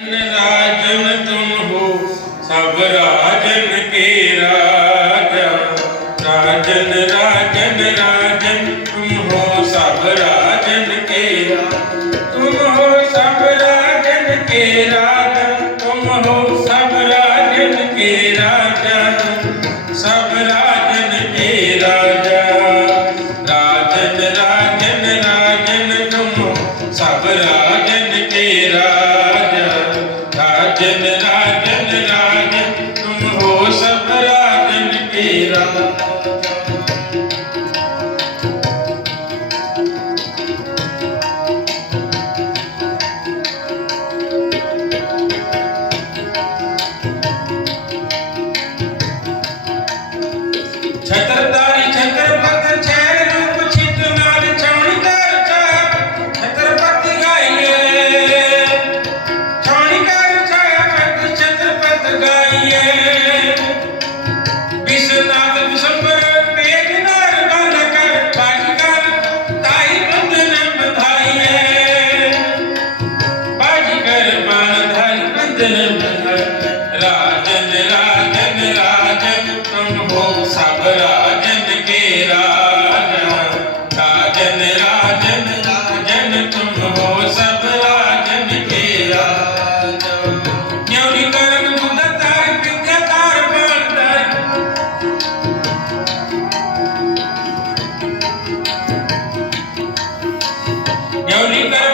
राजन तुम हो, सब राजन के राजा। राजन राजन राजन, तुम हो, सब राजन के तुम हो, सब राजन के राजा। तुम हो, सब राजन के राजा। सब राजन के राजा। राजन राजन राजन, तुम हो, सब राजन के राजा। राजन राजन राजन तुम हो सब राजन के राजा ਰਾਜਨ ਰਾਜਨ ਰਾਜਨ ਤੁਮ ਹੋ ਸਭ ਰਾਜਨ ਕੇ ਰਾਜਨ ਰਾਜਨ ਰਾਜਨ ਰਾਜਨ ਤੁਮ ਹੋ ਸਭ ਰਾਜਨ ਕੇ ਰਾਜਨ ਕਿਉਂ ਨੀ ਕਰਨ ਗੁੰਦਤਾਰ ਪਿੰਗਤਾਰ ਬੋਲਦਾ ਕਿਉਂ ਨੀ ਕਰਨ